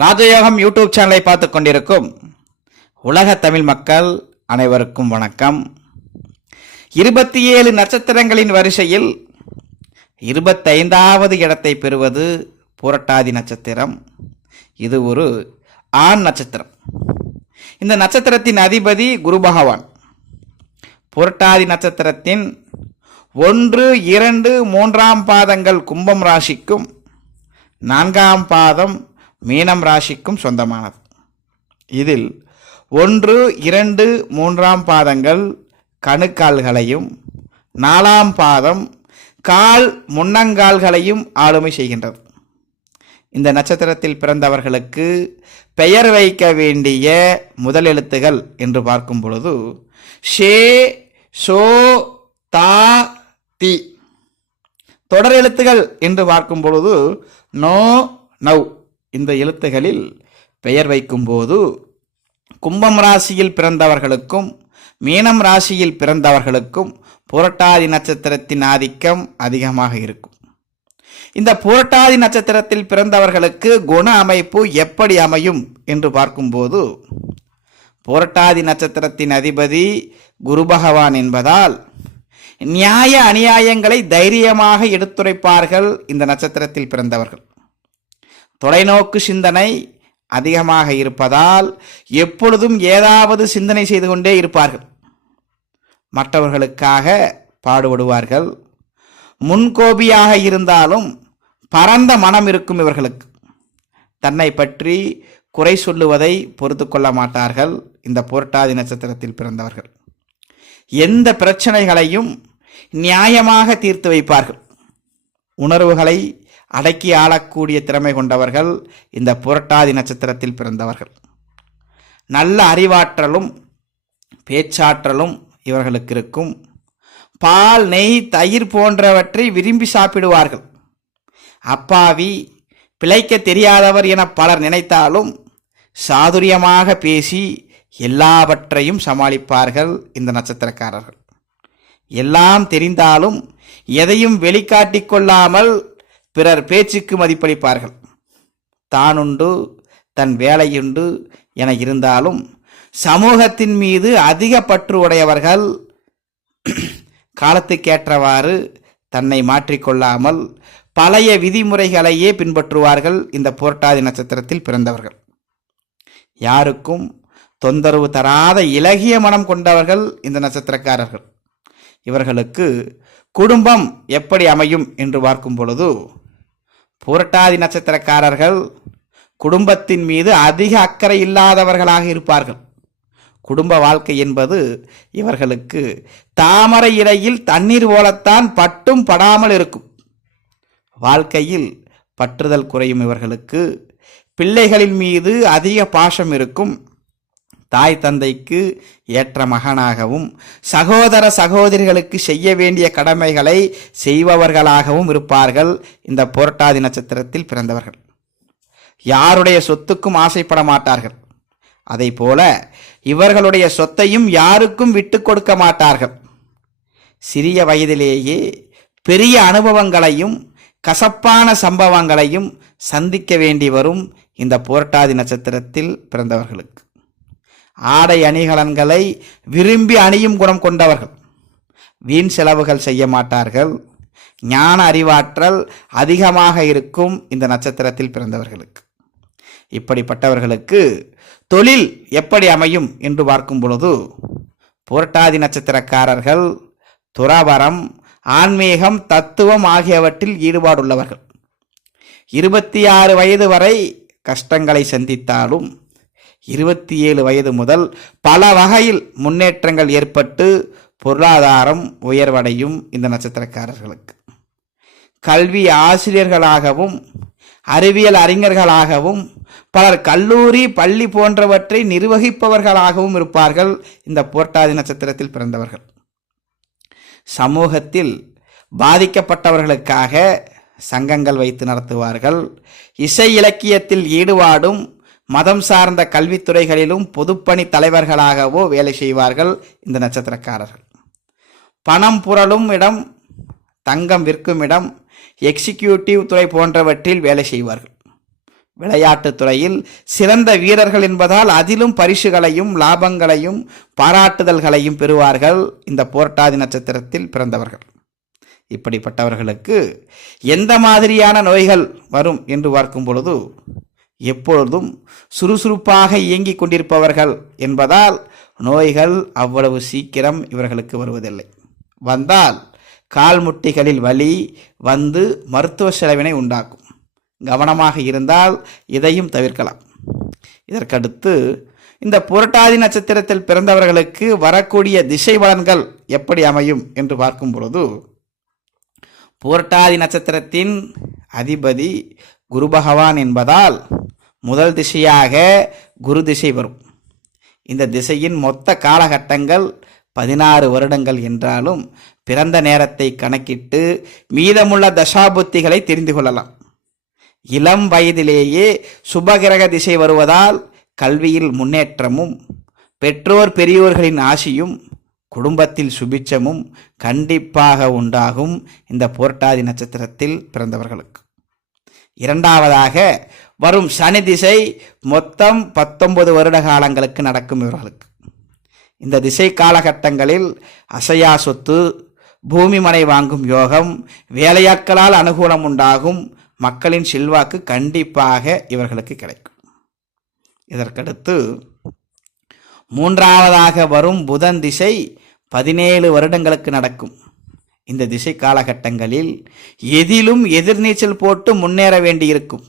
ராஜயோகம் யூடியூப் சேனலை பார்த்து கொண்டிருக்கும் உலக தமிழ் மக்கள் அனைவருக்கும் வணக்கம். இருபத்தி ஏழு நட்சத்திரங்களின் வரிசையில் இருபத்தைந்தாவது இடத்தை பெறுவது புரட்டாதி நட்சத்திரம். இது ஒரு ஆண் நட்சத்திரம். இந்த நட்சத்திரத்தின் அதிபதி குரு பகவான். புரட்டாதி நட்சத்திரத்தின் ஒன்று இரண்டு மூன்றாம் பாதங்கள் கும்பம் ராசிக்கும் நான்காம் பாதம் மீனம் ராசிக்கும் சொந்தமானது. இதில் ஒன்று இரண்டு மூன்றாம் பாதங்கள் கணுக்கால்களையும் நாலாம் பாதம் கால் முன்னங்கால்களையும் ஆளுமை செய்கின்றது. இந்த நட்சத்திரத்தில் பிறந்தவர்களுக்கு பெயர் வைக்க வேண்டிய முதல் எழுத்துகள் என்று பார்க்கும் பொழுது ஷே ஷோ தா தி. தொடர் எழுத்துகள் என்று பார்க்கும் பொழுது நோ நவ். இந்த எழுத்துகளில் பெயர் வைக்கும்போது கும்பம் ராசியில் பிறந்தவர்களுக்கும் மீனம் ராசியில் பிறந்தவர்களுக்கும் புரட்டாதி நட்சத்திரத்தின் ஆதிக்கம் அதிகமாக இருக்கும். இந்த புரட்டாதி நட்சத்திரத்தில் பிறந்தவர்களுக்கு குண அமைப்பு எப்படி அமையும் என்று பார்க்கும்போது புரட்டாதி நட்சத்திரத்தின் அதிபதி குரு பகவான் என்பதால் நியாய அநியாயங்களை தைரியமாக எடுத்துரைப்பார்கள் இந்த நட்சத்திரத்தில் பிறந்தவர்கள். தொலைநோக்கு சிந்தனை அதிகமாக இருப்பதால் எப்பொழுதும் ஏதாவது சிந்தனை செய்து கொண்டே இருப்பார்கள். மற்றவர்களுக்காக பாடுபடுவார்கள். முன்கோபியாக இருந்தாலும் பரந்த மனம் இருக்கும் இவர்களுக்கு. தன்னை பற்றி குறை சொல்லுவதை பொறுத்து கொள்ள மாட்டார்கள். இந்த புரட்டாதி நட்சத்திரத்தில் பிறந்தவர்கள். எந்த பிரச்சனைகளையும் நியாயமாக தீர்த்து வைப்பார்கள். உணர்வுகளை அடக்கி ஆளக்கூடிய திறமை கொண்டவர்கள் இந்த புரட்டாதி நட்சத்திரத்தில் பிறந்தவர்கள். நல்ல அறிவாற்றலும் பேச்சாற்றலும் இவர்களுக்கு இருக்கும். பால் நெய் தயிர் போன்றவற்றை விரும்பி சாப்பிடுவார்கள். அப்பாவி பிழைக்க தெரியாதவர் என பலர் நினைத்தாலும் சாதுரியமாக பேசி எல்லாவற்றையும் சமாளிப்பார்கள் இந்த நட்சத்திரக்காரர்கள். எல்லாம் தெரிந்தாலும் எதையும் வெளிக்காட்டிக் கொள்ளாமல் பிறர் பேச்சுக்கு மதிப்பளிப்பார்கள். தானுண்டு தன் வேலையுண்டு என இருந்தாலும் சமூகத்தின் மீது அதிக பற்று உடையவர்கள் காலத்துக்கேற்றவாறு தன்னை மாற்றிக்கொள்ளாமல் பழைய விதிமுறைகளையே பின்பற்றுவார்கள் இந்த புரட்டாதி நட்சத்திரத்தில் பிறந்தவர்கள். யாருக்கும் தொந்தரவு தராத இலகிய மனம் கொண்டவர்கள் இந்த நட்சத்திரக்காரர்கள். இவர்களுக்கு குடும்பம் எப்படி அமையும் என்று பார்க்கும் பொழுது புரட்டாதி நட்சத்திரக்காரர்கள் குடும்பத்தின் மீது அதிக அக்கறை இல்லாதவர்களாக இருப்பார்கள். குடும்ப வாழ்க்கை என்பது இவர்களுக்கு தாமரை இலையில் தண்ணீர் போலத்தான் பட்டும் படாமல் இருக்கும். வாழ்க்கையில் பற்றுதல் குறையும் இவர்களுக்கு பிள்ளைகளின் மீது அதிக பாசம் இருக்கும். தாய் தந்தைக்கு ஏற்ற மகனாகவும் சகோதர சகோதரிகளுக்கு செய்ய வேண்டிய கடமைகளை செய்பவர்களாகவும் இருப்பார்கள் இந்த புரட்டாதி நட்சத்திரத்தில் பிறந்தவர்கள். யாருடைய சொத்துக்கும் ஆசைப்பட மாட்டார்கள். அதை போல இவர்களுடைய சொத்தையும் யாருக்கும் விட்டு கொடுக்க மாட்டார்கள். சிறிய வயதிலேயே பெரிய அனுபவங்களையும் கசப்பான சம்பவங்களையும் சந்திக்க வேண்டி வரும் இந்த புரட்டாதி நட்சத்திரத்தில் பிறந்தவர்களுக்கு. ஆடை அணிகலன்களை விரும்பி அணியும் குணம் கொண்டவர்கள். வீண் செலவுகள் செய்ய மாட்டார்கள். ஞான அறிவாற்றல் அதிகமாக இருக்கும் இந்த நட்சத்திரத்தில் பிறந்தவர்களுக்கு. இப்படிப்பட்டவர்களுக்கு தொழில் எப்படி அமையும் என்று பார்க்கும் பொழுது புரட்டாதி நட்சத்திரக்காரர்கள் துறவரம் ஆன்மீகம் தத்துவம் ஆகியவற்றில் ஈடுபாடுள்ளவர்கள். இருபத்தி ஆறு வயது வரை கஷ்டங்களை சந்தித்தாலும் இருபத்தி ஏழு வயது முதல் பல வகையில் முன்னேற்றங்கள் ஏற்பட்டு பொருளாதாரம் உயர்வடையும் இந்த நட்சத்திரக்காரர்களுக்கு. கல்வி ஆசிரியர்களாகவும் அறிவியல் அறிஞர்களாகவும் பலர் கல்லூரி பள்ளி போன்றவற்றை நிர்வகிப்பவர்களாகவும் இருப்பார்கள் இந்த போட்டாதி நட்சத்திரத்தில் பிறந்தவர்கள். சமூகத்தில் பாதிக்கப்பட்டவர்களுக்காக சங்கங்கள் வைத்து நடத்துவார்கள். இசை இலக்கியத்தில் ஈடுபாடும் மதம் சார்ந்த கல்வித்துறைகளிலும் பொதுப்பணி தலைவர்களாகவோ வேலை செய்வார்கள் இந்த நட்சத்திரக்காரர்கள். பணம் புரளும் இடம் தங்கம் விற்கும் இடம் எக்ஸிக்யூட்டிவ் துறை போன்றவற்றில் வேலை செய்வார்கள். விளையாட்டுத் துறையில் சிறந்த வீரர்கள் என்பதால் அதிலும் பரிசுகளையும் லாபங்களையும் பாராட்டுதல்களையும் பெறுவார்கள் இந்த போர்ட்டாதி நட்சத்திரத்தில் பிறந்தவர்கள். இப்படிப்பட்டவர்களுக்கு எந்த மாதிரியான நோய்கள் வரும் என்று பார்க்கும் பொழுது எப்பொழுதும் சுறுசுறுப்பாக இயங்கிக் கொண்டிருப்பவர்கள் என்பதால் நோய்கள் அவ்வளவு சீக்கிரம் இவர்களுக்கு வருவதில்லை. வந்தால் கால் முட்டிகளில் வலி வந்து மருத்துவ செலவினை உண்டாக்கும். கவனமாக இருந்தால் இதையும் தவிர்க்கலாம். இதற்கடுத்து இந்த புரட்டாதி நட்சத்திரத்தில் பிறந்தவர்களுக்கு வரக்கூடிய திசை பலன்கள் எப்படி அமையும் என்று பார்க்கும் பொழுது புரட்டாதி நட்சத்திரத்தின் அதிபதி குரு பகவான் என்பதால் முதல் திசையாக குரு திசை வரும். இந்த திசையின் மொத்த காலகட்டங்கள் பதினாறு வருடங்கள் என்றாலும் பிறந்த நேரத்தை கணக்கிட்டு மீதமுள்ள தசாபுத்திகளை தெரிந்து கொள்ளலாம். இளம் வயதிலேயே சுபகிரக திசை வருவதால் கல்வியில் முன்னேற்றமும் பெற்றோர் பெரியோர்களின் ஆசியும் குடும்பத்தில் சுபிட்சமும் கண்டிப்பாக உண்டாகும் இந்த போர்ட்டாதி நட்சத்திரத்தில் பிறந்தவர்களுக்கு. இரண்டாவதாக வரும் சனி திசை மொத்தம் பத்தொன்பது வருட காலங்களுக்கு நடக்கும் இவர்களுக்கு. இந்த திசை காலகட்டங்களில் அசையா சொத்து பூமி மனை வாங்கும் யோகம் வேலையாட்களால் அனுகூலம் உண்டாகும் மக்களின் செல்வாக்கு கண்டிப்பாக இவர்களுக்கு கிடைக்கும். இதற்கடுத்து மூன்றாவதாக வரும் புதன் திசை பதினேழு வருடங்களுக்கு நடக்கும். இந்த திசை காலகட்டங்களில் எதிலும் எதிர்நீச்சல் போட்டு முன்னேற வேண்டியிருக்கும்.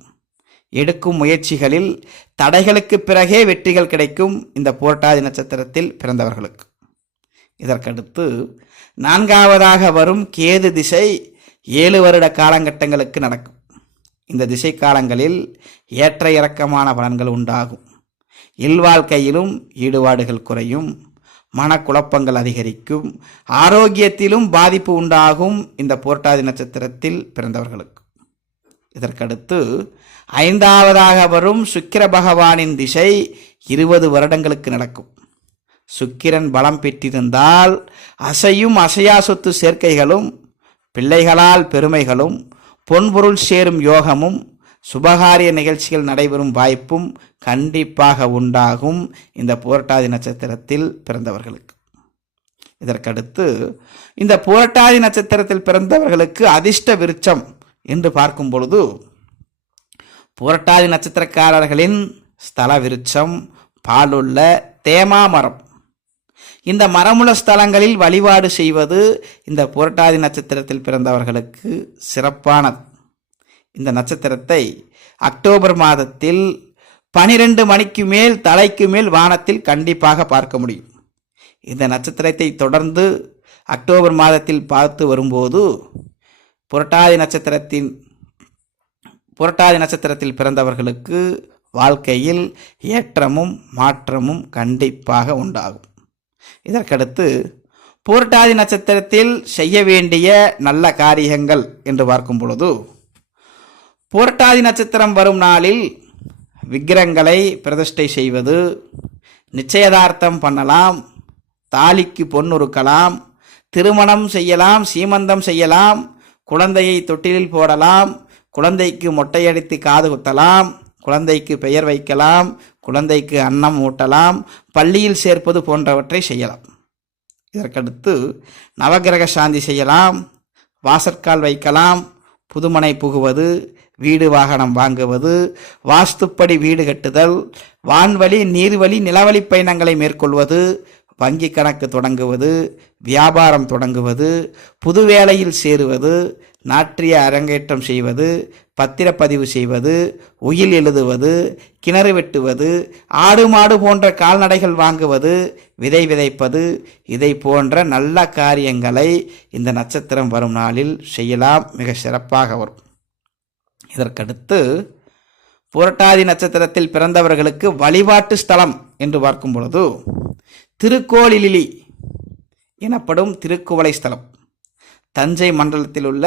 எடுக்கும் முயற்சிகளில் தடைகளுக்கு பிறகே வெற்றிகள் கிடைக்கும் இந்த புரட்டாதி நட்சத்திரத்தில் பிறந்தவர்களுக்கு. இதற்கடுத்து நான்காவதாக வரும் கேது திசை ஏழு வருட காலகட்டங்களுக்கு நடக்கும். இந்த திசை காலங்களில் ஏற்ற இறக்கமான பலன்கள் உண்டாகும். இல்வாழ்க்கையிலும் ஈடுபாடுகள் குறையும். மனக்குழப்பங்கள் அதிகரிக்கும். ஆரோக்கியத்திலும் பாதிப்பு உண்டாகும் இந்த புரட்டாதி நட்சத்திரத்தில் பிறந்தவர்களுக்கு. இதற்கடுத்து ஐந்தாவதாக வரும் சுக்கிர பகவானின் திசை இருபது வருடங்களுக்கு நடக்கும். சுக்கிரன் பலம் பெற்றிருந்தால் அசையும் அசையா சொத்து சேர்க்கைகளும் பிள்ளைகளால் பெருமைகளும் பொன்பொருள் சேரும் யோகமும் சுபகாரிய நிகழ்ச்சிகள் நடைபெறும் வாய்ப்பும் கண்டிப்பாக உண்டாகும் இந்த புரட்டாதி நட்சத்திரத்தில் பிறந்தவர்களுக்கு. இதற்கடுத்து இந்த புரட்டாதி நட்சத்திரத்தில் பிறந்தவர்களுக்கு அதிர்ஷ்ட விருட்சம் என்று பார்க்கும் பொழுது புரட்டாதி நட்சத்திரக்காரர்களின் ஸ்தல விருட்சம் பாலுள்ள தேமா மரம். இந்த மரமுள்ள ஸ்தலங்களில் வழிபாடு செய்வது இந்த புரட்டாதி நட்சத்திரத்தில் பிறந்தவர்களுக்கு சிறப்பானது இந்த நட்சத்திரத்தை அக்டோபர் மாதத்தில் பனிரெண்டு மணிக்கு மேல் தலைக்கு மேல் வானத்தில் கண்டிப்பாக பார்க்க முடியும். இந்த நட்சத்திரத்தை தொடர்ந்து அக்டோபர் மாதத்தில் பார்த்து வரும்போது புரட்டாதி நட்சத்திரத்தின் புரட்டாதி நட்சத்திரத்தில் பிறந்தவர்களுக்கு வாழ்க்கையில் ஏற்றமும் மாற்றமும் கண்டிப்பாக உண்டாகும். இதற்கடுத்து புரட்டாதி நட்சத்திரத்தில் செய்ய வேண்டிய நல்ல காரியங்கள் என்று பார்க்கும் பொழுது புரட்டாதி நட்சத்திரம் வரும் நாளில் விக்கிரங்களை பிரதிஷ்டை செய்வது நிச்சயதார்த்தம் பண்ணலாம் தாலிக்கு பொன்னுறுக்கலாம் திருமணம் செய்யலாம் சீமந்தம் செய்யலாம் குழந்தையை தொட்டிலில் போடலாம் குழந்தைக்கு மொட்டையடித்து காது குத்தலாம் குழந்தைக்கு பெயர் வைக்கலாம் குழந்தைக்கு அன்னம் ஊட்டலாம் பள்ளியில் சேர்ப்பது போன்றவற்றை செய்யலாம். இதற்கடுத்து நவகிரக சாந்தி செய்யலாம் வாசற்கால் வைக்கலாம் புதுமனை புகுவது வீடு வாகனம் வாங்குவது வாஸ்துப்படி வீடு கட்டுதல் வான்வழி நீர்வழி நிலவழி பயணங்களை மேற்கொள்வது வங்கி கணக்கு தொடங்குவது வியாபாரம் தொடங்குவது புது வேலையில் சேருவது நாற்றிய அரங்கேற்றம் செய்வது பத்திரப்பதிவு செய்வது உயில் எழுதுவது கிணறு வெட்டுவது ஆடு மாடு போன்ற கால்நடைகள் வாங்குவது விதை விதைப்பது இதை போன்ற நல்ல காரியங்களை இந்த நட்சத்திரம் வரும் நாளில் செய்யலாம். மிக சிறப்பாக வரும். இதற்கடுத்து புரட்டாதி நட்சத்திரத்தில் பிறந்தவர்களுக்கு வழிபாட்டு ஸ்தலம் என்று பார்க்கும் பொழுது திருக்கோளிலி எனப்படும் திருக்குவளை ஸ்தலம். தஞ்சை மண்டலத்தில் உள்ள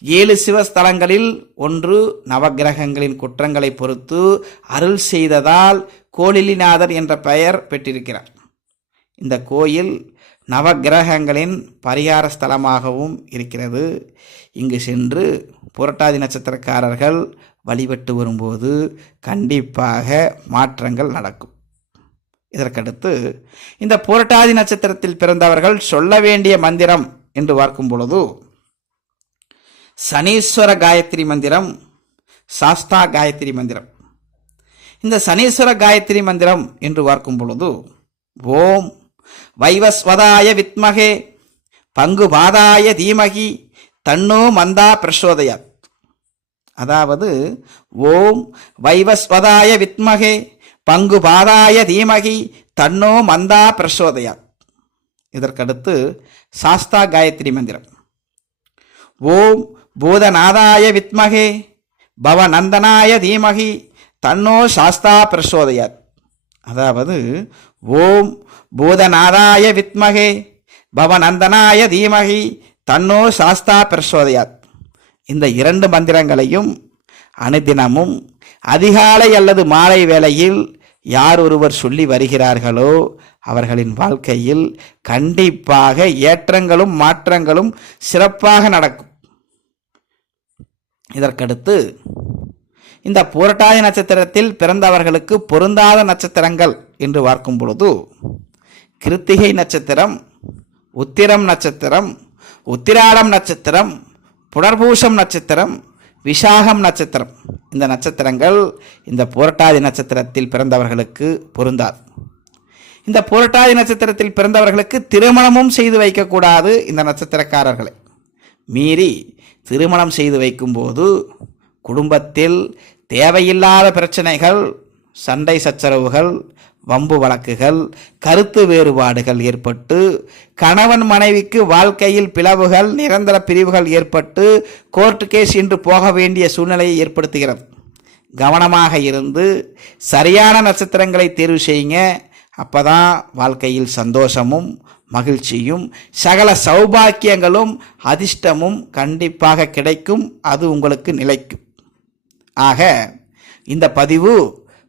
ஏழு சிவஸ்தலங்களில் ஒன்று நவக்கிரகங்களின் குற்றங்களை பொறுத்து அருள் செய்ததால் கோளிலிநாதர் என்ற பெயர் பெற்றிருக்கிறார். இந்த கோயில் நவகிரகங்களின் பரிகார ஸ்தலமாகவும் இருக்கிறது. இங்கு சென்று புரட்டாதி நட்சத்திரக்காரர்கள் வழிபட்டு வரும்போது கண்டிப்பாக மாற்றங்கள் நடக்கும். இதற்கடுத்து இந்த புரட்டாதி நட்சத்திரத்தில் பிறந்தவர்கள் சொல்ல வேண்டிய மந்திரம் என்று பார்க்கும் பொழுது சனீஸ்வர காயத்ரி மந்திரம் சாஸ்தா காயத்ரி மந்திரம். இந்த சனீஸ்வர காயத்ரி மந்திரம் என்று பார்க்கும் பொழுது ஓம் வைவஸ்வதாய வித்மகே. பங்கு பாதாய தீமகி. தன்னோ மந்தா பிரசோதயாத். அதாவது ஓம் வைவஸ்வதாய வித்மகே. பங்கு பாதாய தீமகி. தன்னோ மந்தா பிரசோதயாத். இதற்கடுத்து சாஸ்தா காயத்ரி மந்திரம். ஓம் பூதநாதாய வித்மகே. பவநந்தனாய தீமகி. தன்னோ சாஸ்தா பிரசோதயாத். அதாவது ஓம் பூதநாதாய வித்மகே பவநந்தனாய தீமகி தன்னோ சாஸ்தா பிரசோதயாத். இந்த இரண்டு மந்திரங்களையும் அனுதினமும் அதிகாலை அல்லது மாலை வேளையில் யார் ஒருவர் சொல்லி வருகிறார்களோ அவர்களின் வாழ்க்கையில் கண்டிப்பாக ஏற்றங்களும் மாற்றங்களும் சிறப்பாக நடக்கும். இதற்கடுத்து இந்த புரட்டாதி நட்சத்திரத்தில் பிறந்தவர்களுக்கு பொருந்தாத நட்சத்திரங்கள் என்று பார்க்கும் பொழுது கிருத்திகை நட்சத்திரம் உத்திரம் நட்சத்திரம் உத்திராடம் நட்சத்திரம் புனர்பூஷம் நட்சத்திரம் விசாகம் நட்சத்திரம். இந்த நட்சத்திரங்கள் இந்த புரட்டாதி நட்சத்திரத்தில் பிறந்தவர்களுக்கு பொருந்தாது. இந்த புரட்டாதி நட்சத்திரத்தில் பிறந்தவர்களுக்கு திருமணமும் செய்து வைக்கக்கூடாது இந்த நட்சத்திரக்காரர்களை. மீறி திருமணம் செய்து வைக்கும்போது குடும்பத்தில் தேவையில்லாத பிரச்சனைகள் சண்டை சச்சரவுகள் வம்பு வழக்குகள் கருத்து வேறுபாடுகள் ஏற்பட்டு கணவன் மனைவிக்கு வாழ்க்கையில் பிளவுகள் நிரந்தர பிரிவுகள் ஏற்பட்டு கோர்ட் கேஸ் இன்று போக வேண்டிய சூழ்நிலையை ஏற்படுத்துகிறது. கவனமாக இருந்து சரியான நட்சத்திரங்களை தேர்வு செய்யுங்க. அப்பதான் வாழ்க்கையில் சந்தோஷமும் மகிழ்ச்சியும் சகல சௌபாக்கியங்களும் அதிர்ஷ்டமும் கண்டிப்பாக கிடைக்கும். அது உங்களுக்கு நிலைக்கும். ஆக இந்த பதிவு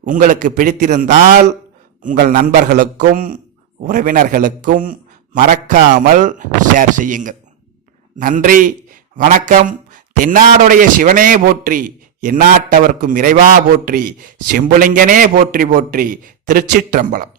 உங்களுக்கு பிடித்திருந்தால் உங்கள் நண்பர்களுக்கும் உறவினர்களுக்கும் மறக்காமல் ஷேர் செய்யுங்கள். நன்றி வணக்கம். தென்னாடுடைய சிவனே போற்றி எந்நாட்டவர்க்கும் இறைவா போற்றி செம்புலிங்கனே போற்றி போற்றி திருச்சிற்றம்பலம்.